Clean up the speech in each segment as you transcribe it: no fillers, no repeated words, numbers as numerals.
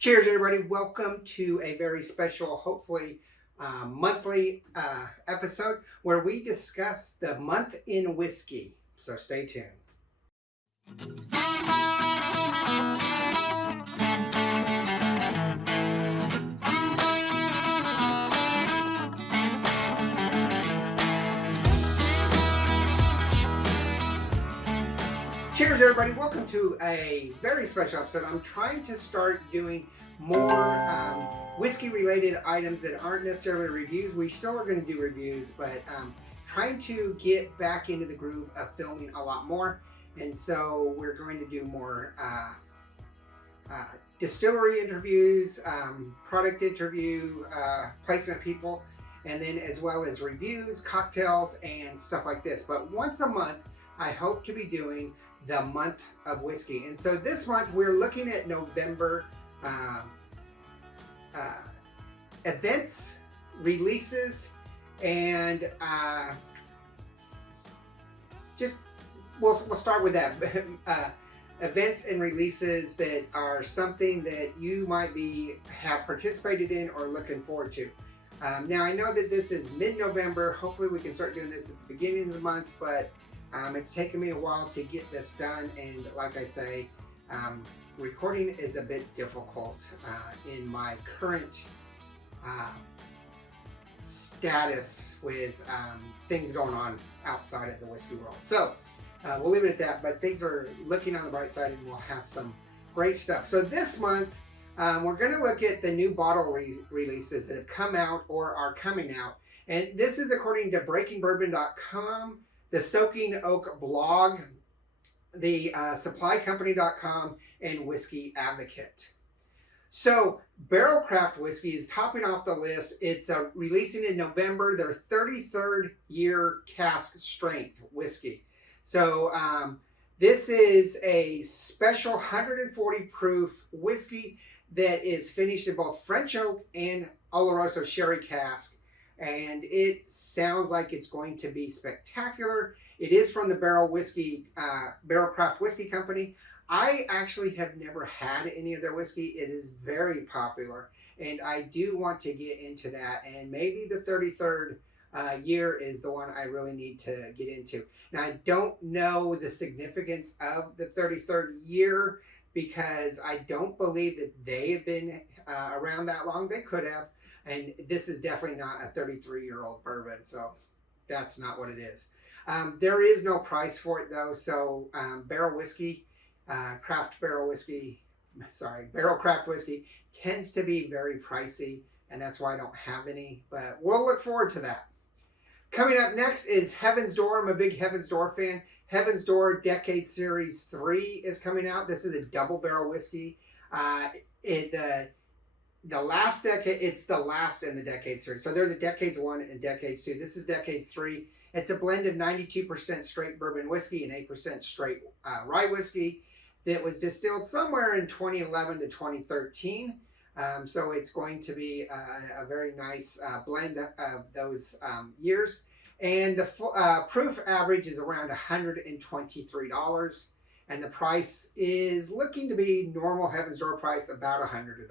Cheers, everybody. Welcome to a very special, hopefully monthly episode where we discuss the month in whiskey. So stay tuned. Cheers, everybody. Welcome to a very special episode. I'm trying to start doing more whiskey-related items that aren't necessarily reviews. We still are going to do reviews, but trying to get back into the groove of filming a lot more. And so we're going to do more distillery interviews, product interview, placement people, and then as well as reviews, cocktails, and stuff like this. But once a month, I hope to be doing the month of whiskey. And so this month we're looking at November events, releases, and we'll start with that. Events and releases that are something that you might have participated in or looking forward to. Now I know that this is mid-November. Hopefully we can start doing this at the beginning of the month, but it's taken me a while to get this done, and like I say, recording is a bit difficult in my current status with things going on outside of the whiskey world. So we'll leave it at that, but things are looking on the bright side and we'll have some great stuff. So this month, we're going to look at the new bottle releases that have come out or are coming out. And this is according to BreakingBourbon.com, the Soaking Oak blog, the supplycompany.com, and Whiskey Advocate. So Barrel Craft Whiskey is topping off the list. It's releasing in November their 33rd year cask strength whiskey. So this is a special 140 proof whiskey that is finished in both French oak and Oloroso sherry cask. And it sounds like it's going to be spectacular. It is from the Barrel Craft Whiskey Company. I actually have never had any of their whiskey. It is very popular, and I do want to get into that. And maybe the 33rd year is the one I really need to get into. Now, I don't know the significance of the 33rd year because I don't believe that they have been around that long. They could have. And this is definitely not a 33-year-old bourbon, so that's not what it is. There is no price for it, though, so Barrel Craft Whiskey tends to be very pricey, and that's why I don't have any, but we'll look forward to that. Coming up next is Heaven's Door. I'm a big Heaven's Door fan. Heaven's Door Decade Series 3 is coming out. This is a double barrel whiskey. The last decade, it's the last in the Decades series. So there's a Decades 1 and Decades 2. This is Decades 3. It's a blend of 92% straight bourbon whiskey and 8% straight rye whiskey that was distilled somewhere in 2011 to 2013. So it's going to be a very nice blend of those years. And the proof average is around $123. And the price is looking to be normal Heaven's Door price, about $100.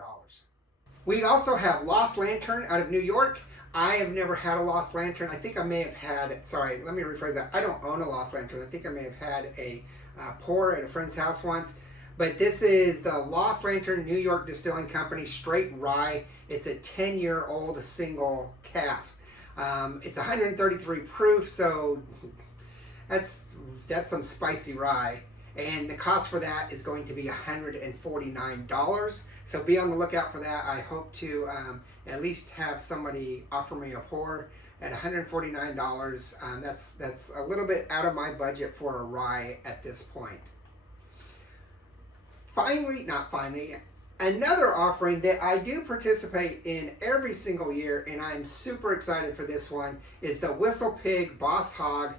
We also have Lost Lantern out of New York. I have never had a Lost Lantern. I think I may have had, sorry, let me rephrase that. I don't own a Lost Lantern. I think I may have had a pour at a friend's house once. But this is the Lost Lantern New York Distilling Company Straight Rye. It's a 10-year-old single cask. It's 133 proof, so that's some spicy rye. And the cost for that is going to be $149. So be on the lookout for that. I hope to at least have somebody offer me a pour at $149. That's a little bit out of my budget for a rye at this point. Another offering that I do participate in every single year, and I'm super excited for this one, is the Whistle Pig Boss Hog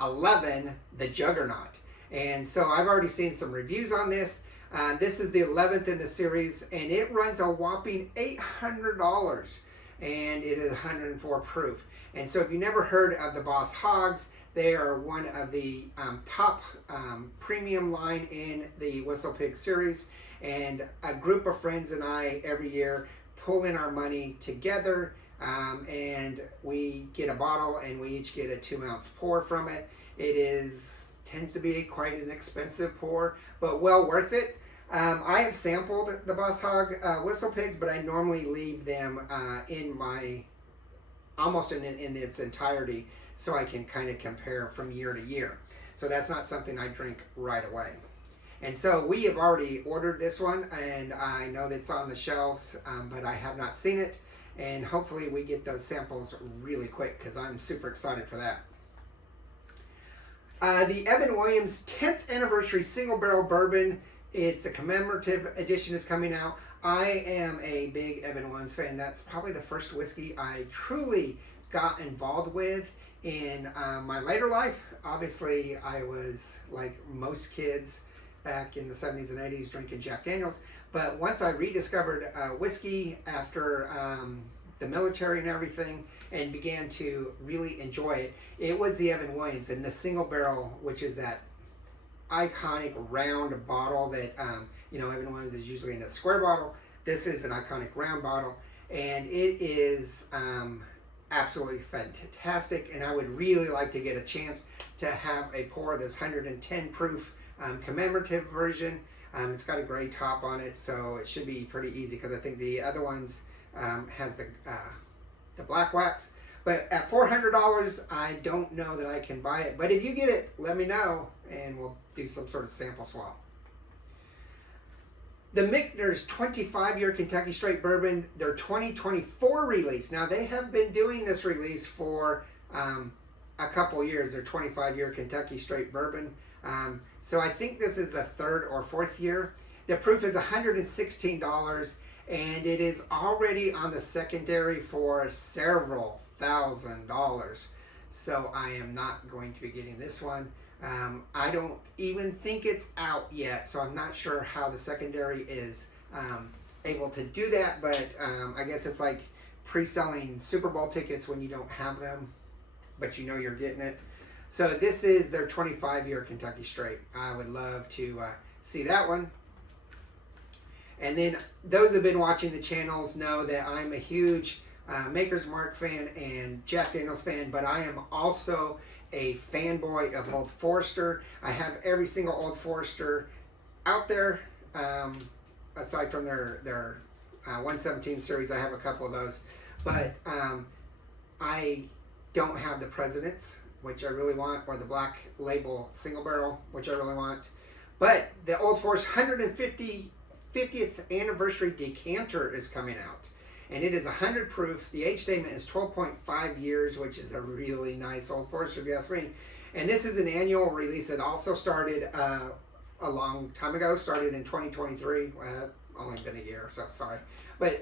11, the Juggernaut. And so I've already seen some reviews on this. This is the 11th in the series, and it runs a whopping $800, and it is 104 proof. And so if you never heard of the Boss Hogs, they are one of the top premium line in the Whistle Pig series. And a group of friends and I every year pull in our money together, and we get a bottle and we each get a 2-ounce pour from it. It tends to be quite an expensive pour, but well worth it. I have sampled the Boss Hog Whistle Pigs, but I normally leave them almost in its entirety, so I can kind of compare from year to year. So that's not something I drink right away. And so we have already ordered this one, and I know that it's on the shelves, but I have not seen it. And hopefully we get those samples really quick, because I'm super excited for that. The Evan Williams 10th Anniversary Single Barrel Bourbon. It's a commemorative edition is coming out. I am a big Evan Williams fan. That's probably the first whiskey I truly got involved with in my later life. Obviously, I was like most kids back in the 70s and 80s drinking Jack Daniels. But once I rediscovered whiskey after the military and everything, and began to really enjoy it, it was the Evan Williams and the single barrel, which is that iconic round bottle that Evan Williams is usually in a square bottle. This is an iconic round bottle, and it is absolutely fantastic. And I would really like to get a chance to have a pour of this 110 proof commemorative version. It's got a gray top on it, so it should be pretty easy, because I think the other ones has the black wax. But at $400, I don't know that I can buy it. But if you get it, let me know, and we'll do some sort of sample swap. The Michter's 25-year Kentucky Straight Bourbon, their 2024 release. Now, they have been doing this release for a couple years, their 25-year Kentucky Straight Bourbon. So I think this is the 3rd or 4th year. The proof is $116, and it is already on the secondary for several $1,000. So I am not going to be getting this one. I don't even think it's out yet, so I'm not sure how the secondary is able to do that, but I guess it's like pre-selling Super Bowl tickets when you don't have them, but you know you're getting it. So this is their 25-year Kentucky Straight. I would love to see that one. And then those who have been watching the channels know that I'm a huge Maker's Mark fan and Jack Daniels fan, but I am also a fanboy of Old Forester. I have every single Old Forester out there, aside from their 117 series. I have a couple of those, but I don't have the Presidents, which I really want, or the Black Label Single Barrel, which I really want. But the Old Forester 150th Anniversary Decanter is coming out, and it is 100 proof. The age statement is 12.5 years, which is a really nice Old Forester, if you ask me. And this is an annual release that also started a long time ago, started in 2023. Well, it's only been a year, so sorry. But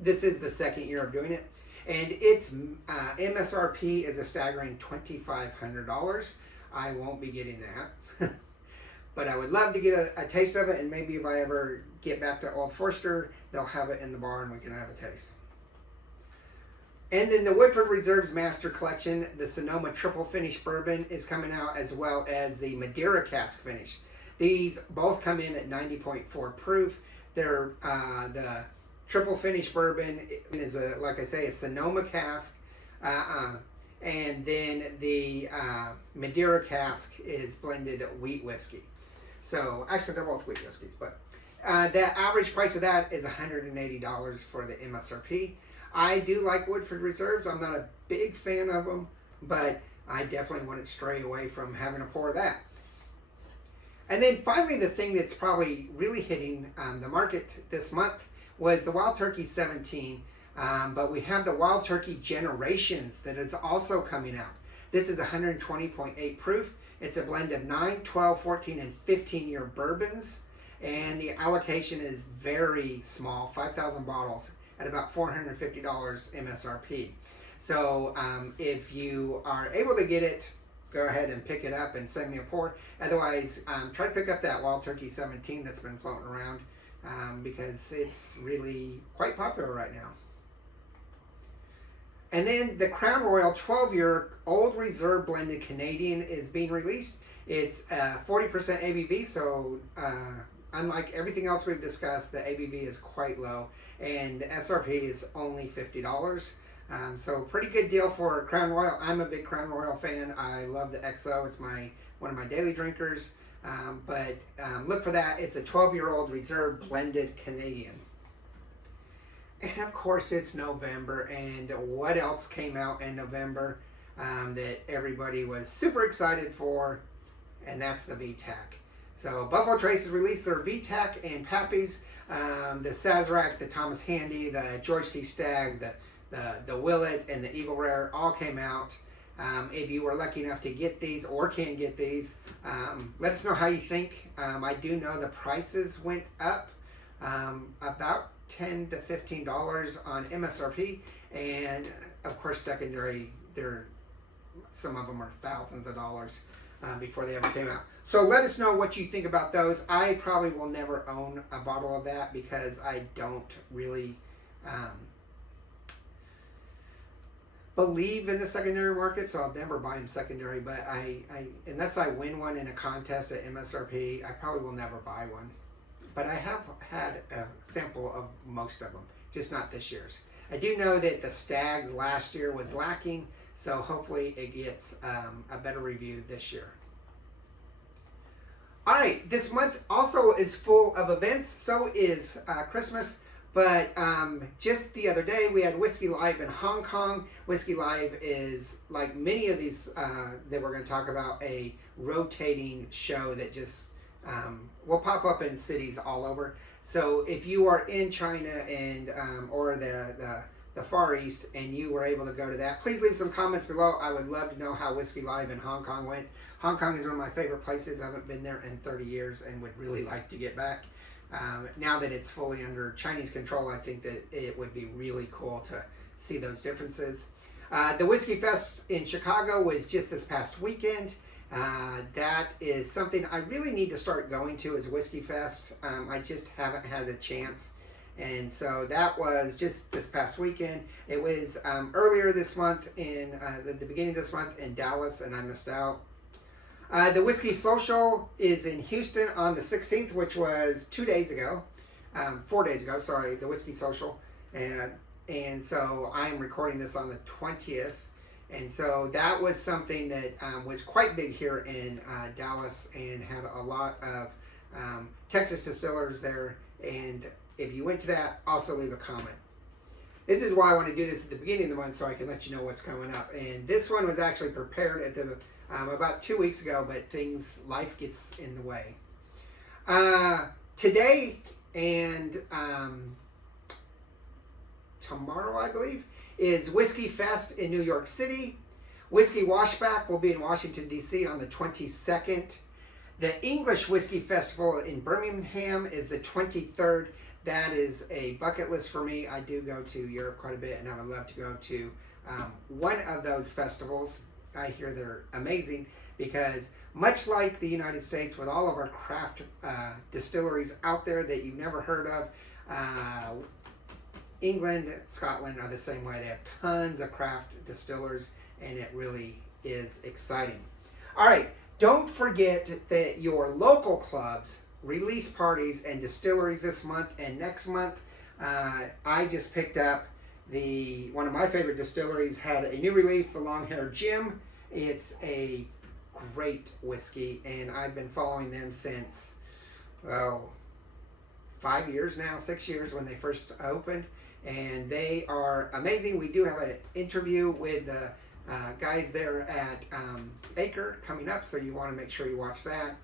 this is the 2nd year of doing it. And its MSRP is a staggering $2,500. I won't be getting that. But I would love to get a taste of it, and maybe if I ever get back to Old Forester, they'll have it in the bar and we can have a taste. And then the Woodford Reserve's Master Collection, the Sonoma Triple Finish Bourbon is coming out, as well as the Madeira Cask Finish. These both come in at 90.4 proof. They're the Triple Finish Bourbon is, like I say, a Sonoma cask. And then the Madeira Cask is blended wheat whiskey. So, actually, they're both wheat whiskeys, but the average price of that is $180 for the MSRP. I do like Woodford Reserves. I'm not a big fan of them, but I definitely wouldn't stray away from having a pour of that. And then finally, the thing that's probably really hitting the market this month was the Wild Turkey 17, but we have the Wild Turkey Generations that is also coming out. This is 120.8 proof. It's a blend of 9, 12, 14, and 15-year bourbons, and the allocation is very small, 5,000 bottles at about $450 MSRP. So if you are able to get it, go ahead and pick it up and send me a pour. Otherwise, try to pick up that Wild Turkey 17 that's been floating around, because it's really quite popular right now. And then the Crown Royal 12-year Old Reserve Blended Canadian is being released. It's 40% ABV, so unlike everything else we've discussed, the ABV is quite low, and the SRP is only $50. So pretty good deal for Crown Royal. I'm a big Crown Royal fan. I love the XO. It's one of my daily drinkers. But look for that. It's a 12-year-old reserve blended Canadian. And of course it's November, and what else came out in November that everybody was super excited for, and that's the VTAC. So Buffalo Trace has released their VTAC and Pappy's, the Sazerac, the Thomas Handy, the George T. Stagg, the Willet, and the Eagle Rare all came out. If you were lucky enough to get these or can get these, let us know how you think. I do know the prices went up about $10 to $15 on MSRP, and of course secondary, some of them are thousands of dollars before they ever came out. So let us know what you think about those. I probably will never own a bottle of that because I don't really believe in the secondary market, so I'll never buy them secondary. But I unless I win one in a contest at MSRP, I probably will never buy one. But I have had a sample of most of them, just not this year's. I do know that the Stags last year was lacking, so hopefully it gets a better review this year. All right, this month also is full of events. So is Christmas. But just the other day, we had Whiskey Live in Hong Kong. Whiskey Live is, like many of these that we're going to talk about, a rotating show that just will pop up in cities all over. So if you are in China and or the Far East and you were able to go to that, please leave some comments below. I would love to know how Whiskey Live in Hong Kong went. Hong Kong is one of my favorite places. I haven't been there in 30 years and would really like to get back. Now that it's fully under Chinese control, I think that it would be really cool to see those differences. The Whiskey Fest in Chicago was just this past weekend. That is something I really need to start going to, is Whiskey Fest. I just haven't had the chance. And so that was just this past weekend. It was earlier this month, at the beginning of this month in Dallas, and I missed out. The Whiskey Social is in Houston on the 16th, which was 4 days ago, the Whiskey Social. And so I'm recording this on the 20th. And so that was something that was quite big here in Dallas and had a lot of Texas distillers there. And if you went to that, also leave a comment. This is why I want to do this at the beginning of the month, so I can let you know what's coming up. And this one was actually prepared at about 2 weeks ago, but life gets in the way. Today and tomorrow, I believe, is Whiskey Fest in New York City. Whiskey Washback will be in Washington, D.C. on the 22nd. The English Whiskey Festival in Birmingham is the 23rd. That is a bucket list for me. I do go to Europe quite a bit, and I would love to go to one of those festivals. I hear they're amazing because, much like the United States, with all of our craft distilleries out there that you've never heard of, England, Scotland are the same way. They have tons of craft distillers, and it really is exciting. All right, don't forget that your local clubs, release parties, and distilleries this month and next month. I just picked up one of my favorite distilleries had a new release, the Long Hair Jim. It's a great whiskey, and I've been following them since 5 years now, 6 years when they first opened, and they are amazing. We do have an interview with the guys there at Acre coming up, so you want to make sure you watch that.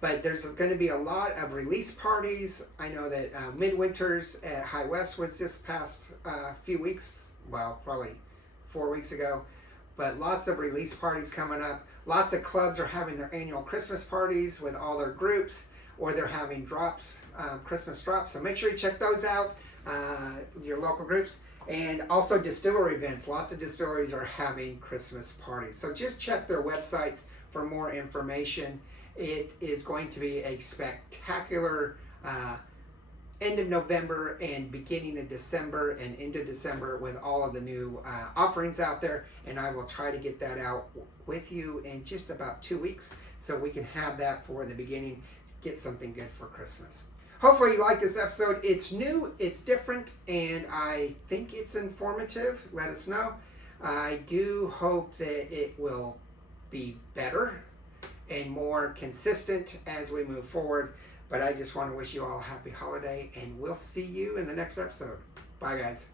But there's going to be a lot of release parties. I know that Midwinters at High West was this past few weeks, well, probably 4 weeks ago. But lots of release parties coming up. Lots of clubs are having their annual Christmas parties with all their groups, or they're having drops, Christmas drops. So make sure you check those out, your local groups. And also distillery events. Lots of distilleries are having Christmas parties. So just check their websites for more information. It is going to be a spectacular end of November and beginning of December and into December with all of the new offerings out there. And I will try to get that out with you in just about 2 weeks so we can have that for the beginning. get something good for Christmas. Hopefully you like this episode. It's new, it's different, and I think it's informative. Let us know. I do hope that it will be better and more consistent as we move forward. But I just want to wish you all a happy holiday, and we'll see you in the next episode. Bye, guys.